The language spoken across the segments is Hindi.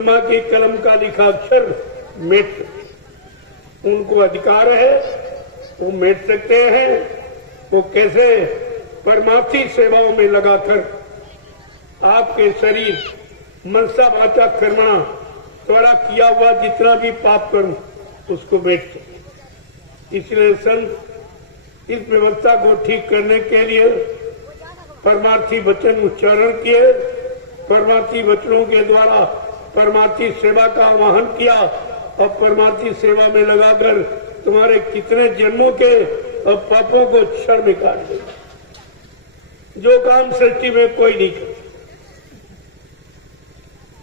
माँ की कलम का लिखा अक्षर मिट, उनको अधिकार है, वो मिट सकते हैं। वो कैसे? परमार्थी सेवाओं में लगाकर आपके शरीर मनसा वाचा कर्मणा द्वारा किया हुआ जितना भी पाप कर्म उसको मिट। इसलिए संत इस व्यवस्था को ठीक करने के लिए परमार्थी वचन उच्चारण किए, परमार्थी वचनों के द्वारा परमार्थी सेवा का आह्वान किया और परमार्थी सेवा में लगाकर तुम्हारे कितने जन्मों के और पापों को क्षण में काट देगा। जो काम सृष्टि में कोई नहीं कर,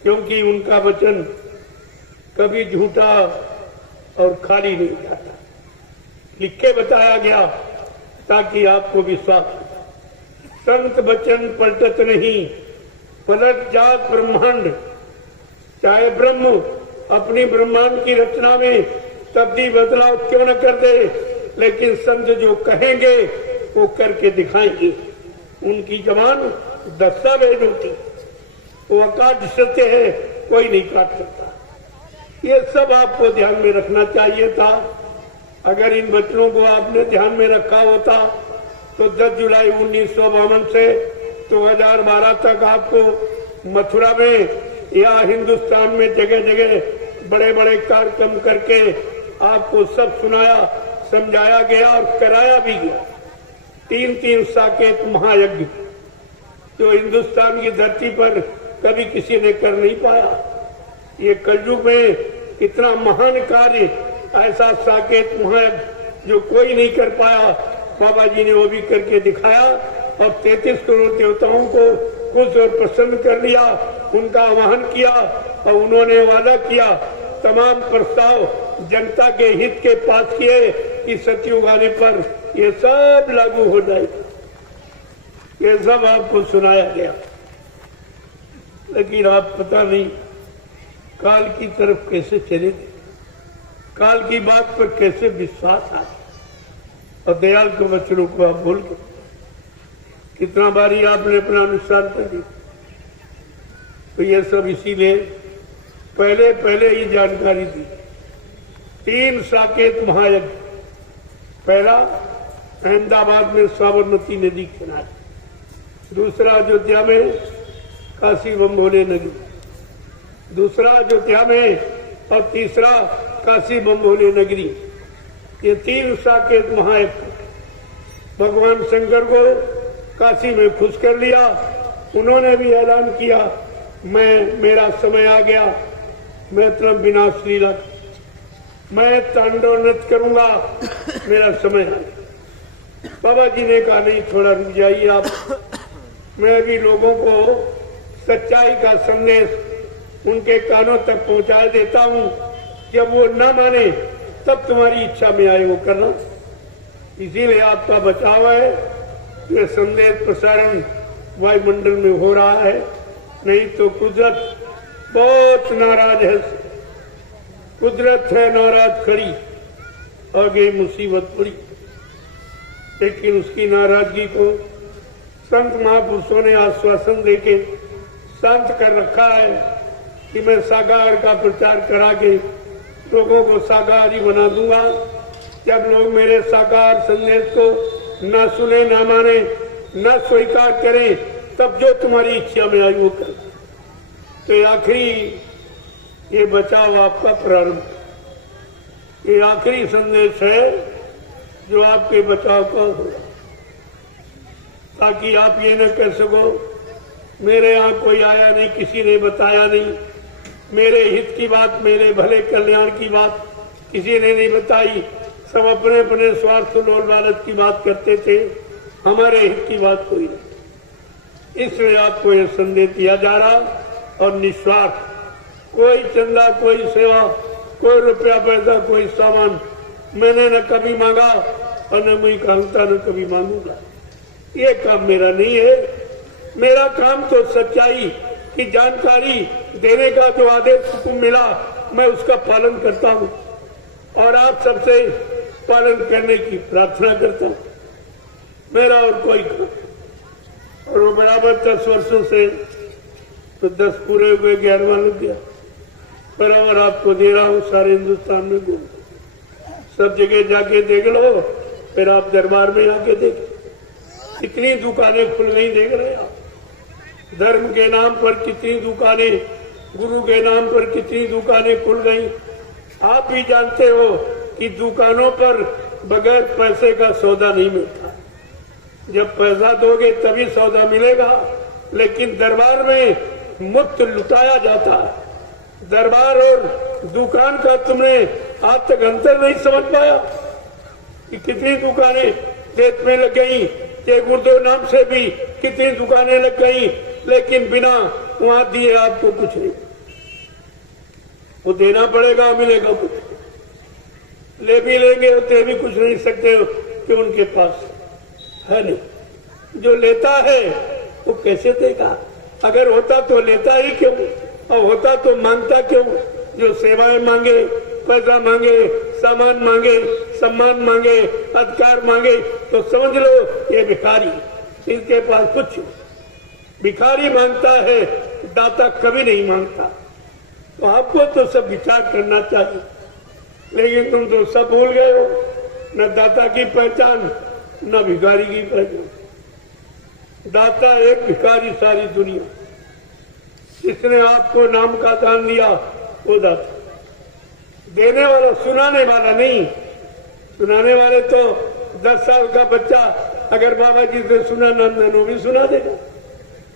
क्योंकि उनका वचन कभी झूठा और खाली नहीं जाता। लिख के बताया गया ताकि आपको विश्वास हो। संत वचन पलटत नहीं, पलट जात ब्रह्मांड। चाहे ब्रह्म अपनी ब्रह्मांड की रचना में तब्दीली बदलाव क्यों न कर दे, लेकिन संत जो कहेंगे वो करके दिखाएंगे। उनकी जबान दस्तावेज होती, वो अकाट सत्य है, कोई नहीं काट सकता। ये सब आपको ध्यान में रखना चाहिए था। अगर इन वचनों को आपने ध्यान में रखा होता तो 10 जुलाई 1952 से 2012 तक आपको मथुरा में या हिंदुस्तान में जगह जगह बड़े बड़े कार्यक्रम करके आपको सब सुनाया, समझाया गया और कराया भी गया। 3 साकेत महायज्ञ जो हिंदुस्तान की धरती पर कभी किसी ने कर नहीं पाया। ये कलयुग में इतना महान कार्य, ऐसा साकेत महायज्ञ जो कोई नहीं कर पाया, बाबा जी ने वो भी करके दिखाया और 33 करोड़ देवताओं को खुश और प्रसन्न कर लिया। उनका आह्वान किया और उन्होंने वादा किया तमाम प्रस्ताव जनता के हित के पास किए कि सतयुग आने पर ये सब लागू हो जाएगा। ये सब आपको सुनाया गया, लेकिन आप पता नहीं काल की तरफ कैसे चले गए, काल की बात पर कैसे विश्वास आए और दयाल के वचनों को आप भूल गए। कितना बारी आपने अपना अनुसार कर दिया। तो ये सब इसीलिए पहले ही जानकारी दी। 3 साकेत महायज्ञ। पहला अहमदाबाद में साबरमती नदी किनारे, दूसरा अयोध्या में काशी बम्भोले नदी, दूसरा अयोध्या में और तीसरा काशी बम्भोले नगरी। ये 3 साकेत महायज्ञ भगवान शंकर को काशी में खुश कर लिया। उन्होंने भी ऐलान किया मेरा समय आ गया, मैं तरफ विनाश लीला, मैं तांडव नृत्य करूंगा, मेरा समय आ गया। बाबा जी ने कहा नहीं, थोड़ा रुक जाइए आप, मैं भी लोगों को सच्चाई का संदेश उनके कानों तक पहुंचा देता हूं। जब वो न माने तब तुम्हारी इच्छा में आए वो करना। इसीलिए आपका बचाव है। ये संदेश प्रसारण वायुमंडल में हो रहा है, नहीं तो कुदरत बहुत नाराज है। कुदरत है नाराज खड़ी, आगे मुसीबत पड़ी। लेकिन उसकी नाराजगी को संत महापुरुषों ने आश्वासन देके शांत कर रखा है कि मैं साकार का प्रचार करा के लोगों को साकारी बना दूंगा। जब लोग मेरे साकार संदेश को न सुने, न माने, न स्वीकार करें, तब जो तुम्हारी इच्छा में आई वो कर। तो आखिरी ये बचाव आपका प्रारंभ, ये आखिरी संदेश है जो आपके बचाव का होगा, ताकि आप ये न कह सको मेरे यहाँ कोई आया नहीं, किसी ने बताया नहीं, मेरे हित की बात, मेरे भले कल्याण की बात किसी ने नहीं बताई। सब अपने अपने स्वार्थ लोल लालच की बात करते थे, हमारे हित की बात कोई नहीं। इसलिए आपको यह संदेश दिया जा रहा और निस्वार्थ, कोई चंदा, कोई सेवा, कोई रुपया पैसा, कोई सामान मैंने न कभी मांगा और न मैं कहता न कभी मांगूंगा। ये काम मेरा नहीं है। मेरा काम तो सच्चाई की जानकारी देने का जो आदेश हुकुम मिला, मैं उसका पालन करता हूँ और आप सबसे पालन करने की प्रार्थना करता हूँ। मेरा और कोई काम। और वो बराबर 10 वर्षों से तो 10 पूरे हुए, 11वां लग गया। बराबर आपको दे रहा हूँ, सारे हिंदुस्तान में घूम सब जगह जाके देख लो, फिर आप दरबार में आके देख, कितनी दुकानें खुल गई देख रहे आप। धर्म के नाम पर कितनी दुकानें, गुरु के नाम पर कितनी दुकानें खुल गई। आप भी जानते हो कि दुकानों पर बगैर पैसे का सौदा नहीं मिलता, जब पैसा दोगे तभी सौदा मिलेगा। लेकिन दरबार में मुफ्त लुटाया जाता है। दरबार और दुकान का तुमने आज तक अंतर नहीं समझ पाया कि कितनी दुकानें देश में लग गई, ये गुरुदेव नाम से भी कितनी दुकानें लग गई, लेकिन बिना वहां दिए आपको कुछ नहीं। वो देना पड़ेगा, मिलेगा कुछ, ले भी लेंगे तो भी कुछ नहीं सकते हो कि उनके पास है नहीं। जो लेता है वो कैसे देगा? अगर होता तो लेता ही क्यों, और होता तो मांगता क्यों? जो सेवाएं मांगे, पैसा मांगे, सामान मांगे, सम्मान मांगे, अधिकार मांगे, तो समझ लो ये भिखारी, इसके पास कुछ। भिखारी मांगता है, दाता कभी नहीं मांगता। तो आपको तो सब विचार करना चाहिए, लेकिन तुम तो सब भूल गए हो, न दाता की पहचान न भिखारी की पहचान। दाता एक, भिखारी सारी दुनिया। जिसने आपको नाम का दान दिया वो दाता। देने वाला, सुनाने वाला नहीं। सुनाने वाले तो 10 साल का बच्चा अगर बाबा जी से सुना नंदनो भी सुना देगा।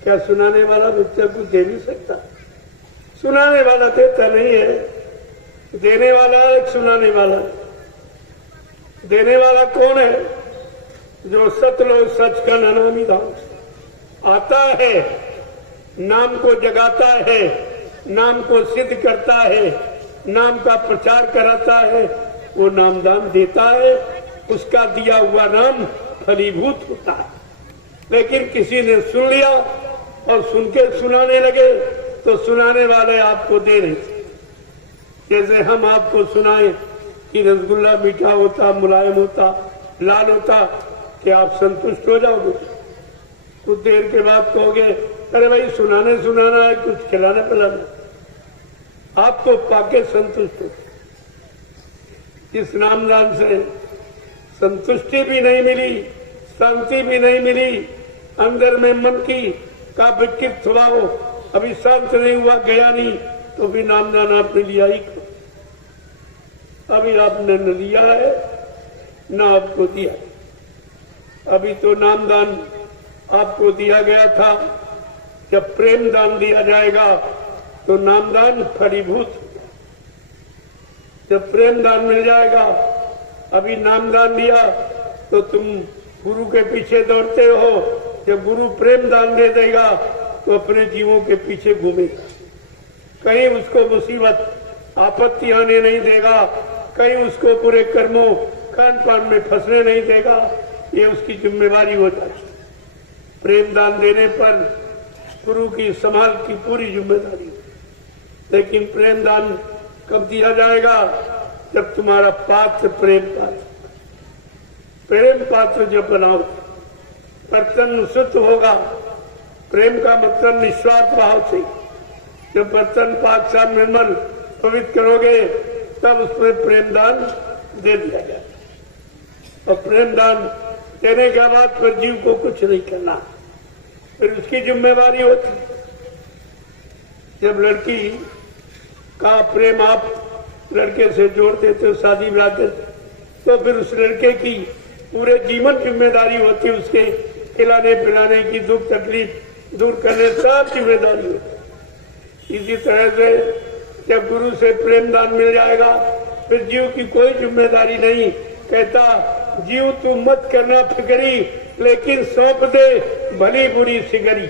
क्या सुनाने वाला बच्चा कुछ दे भी सकता? सुनाने वाला देता नहीं है, देने वाला एक, सुनाने वाला। देने वाला कौन है? जो सतलो सच का नामी धाम आता है, नाम को जगाता है, नाम को सिद्ध करता है, नाम का प्रचार कराता है, वो नामदान देता है। उसका दिया हुआ नाम फलीभूत होता है। लेकिन किसी ने सुन लिया और सुन के सुनाने लगे तो सुनाने वाले आपको दे रहे थे। जैसे हम आपको सुनाए कि रसगुल्ला मीठा होता, मुलायम होता, लाल होता, कि आप संतुष्ट हो जाओगे। कुछ देर के बाद कहोगे अरे भाई सुनाने सुनाना है, कुछ खिलाना पिलाना। आप तो पाके संतुष्ट हो। इस नामदान से संतुष्टि भी नहीं मिली, शांति भी नहीं मिली, अंदर में मन की का विकृत स्वभाव अभी शांत नहीं हुआ, गया नहीं, तो भी नामदान आपने लिया ही। अभी आपने न लिया है न आपको दिया। अभी तो नामदान आपको दिया गया था, जब प्रेम दान दिया जाएगा तो नामदान फलीभूत। जब प्रेम दान मिल जाएगा, अभी नामदान दिया तो तुम गुरु के पीछे दौड़ते हो, जब गुरु प्रेम दान दे देगा तो अपने जीवों के पीछे घूमेगा। कहीं उसको मुसीबत आपत्ति आने नहीं देगा, कहीं उसको बुरे कर्मों खान पान में फंसने नहीं देगा। ये उसकी जिम्मेवारी हो जाती। प्रेम दान देने पर गुरु की संभाल की पूरी जिम्मेदारी। लेकिन प्रेम दान कब दिया जाएगा? जब तुम्हारा पात्र प्रेम पात्र, प्रेम पात्र जब बनाओ, बर्तन शुद्ध होगा। प्रेम का मतलब निस्वार्थ भाव से। जब बर्तन पाक साफ निर्मल पवित्र करोगे तब उसमें प्रेम दान दे दिया जाए। और प्रेम दान देने के बाद फिर जीव को कुछ नहीं करना, फिर उसकी जिम्मेवारी होती। जब लड़की का प्रेम आप लड़के से जोड़ देते हो शादी ब्याह करते, तो फिर उस लड़के की पूरे जीवन जिम्मेदारी होती है। उसके खिलाने पिलाने की, दुख तकलीफ दूर करने सब जिम्मेदारी होती। इसी तरह से जब गुरु से प्रेम दान मिल जाएगा फिर जीव की कोई जिम्मेदारी नहीं। कहता जीव तू मत करना फिक्री, लेकिन सौंप दे भली बुरी सिगरी।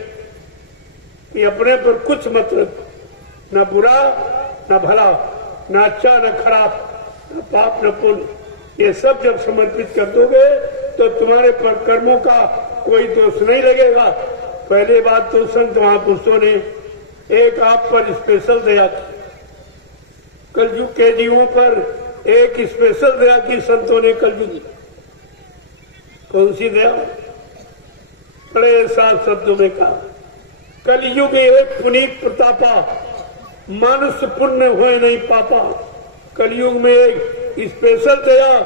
कि अपने पर कुछ मत रख, न बुरा न भला, न अच्छा न खराब, न पाप न पुण्य। ये सब जब समर्पित कर दोगे तो तुम्हारे पर कर्मों का कोई दोष नहीं लगेगा। पहले बात तो संत महापुरुषों ने एक आप पर स्पेशल दया की, कलयुग के जीवों पर एक स्पेशल दया की संतों ने कलयुग। कौन सी दया? बड़े साफ शब्दों में कहा, कलयुग एक पुनीत प्रतापा मानुष पुण्य हुए नहीं पापा। कलयुग में एक स्पेशल दया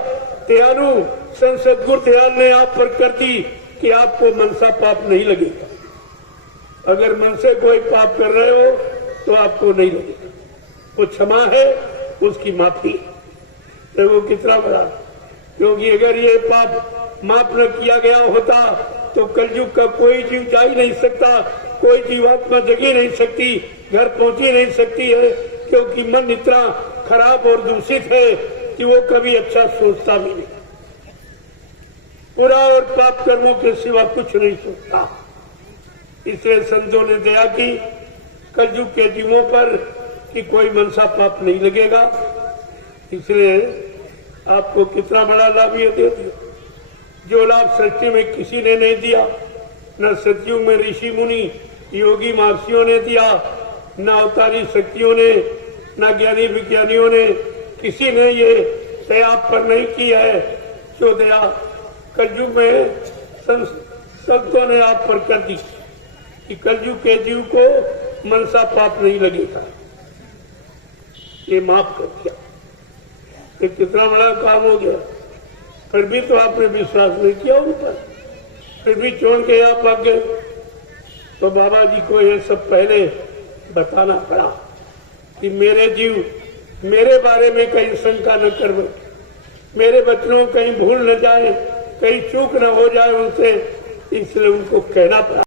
दयालु संत सद्गुरु दयाल ने आप पर कर दी कि आपको मनसा पाप नहीं लगेगा। अगर मन से कोई पाप कर रहे हो तो आपको नहीं लगेगा। वो क्षमा है, उसकी माफी है। तो वो कितना बड़ा, क्योंकि अगर ये पाप माफ न किया गया होता तो कलयुग का कोई जीव जा ही नहीं सकता, कोई जीवात्मा जगी नहीं सकती, घर पहुंची नहीं सकती है, क्योंकि मन इतना खराब और दूषित है कि वो कभी अच्छा सोचता भी नहीं। बुरा और पाप कर्मों के सिवा कुछ नहीं सोचता। इसलिए संतों ने दया की कलयुग के जीवों पर कि कोई मनसा पाप नहीं लगेगा। इसलिए आपको कितना बड़ा लाभ ये दे दिया, जो लाभ सृष्टि में किसी ने नहीं दिया। न सतयुग में ऋषि मुनि योगी महर्षियों ने दिया, न अवतारी शक्तियों ने, न ज्ञानी विज्ञानियों ने, किसी ने ये दया आप पर नहीं की है जो दया कलयुग में संतों ने आप पर कर दी कि कलयुग के जीव को मनसा पाप नहीं लगेगा। ये माफ कर दिया। ये कितना बड़ा काम हो गया। फिर भी तो आपने विश्वास नहीं किया उन पर, फिर भी छोड़ के आप आ गए। तो बाबा जी को ये सब पहले बताना पड़ा कि मेरे जीव मेरे बारे में कहीं शंका न कर बैठे, मेरे बच्चों कहीं भूल न जाए, कहीं चूक न हो जाए उनसे, इसलिए उनको कहना पड़ा।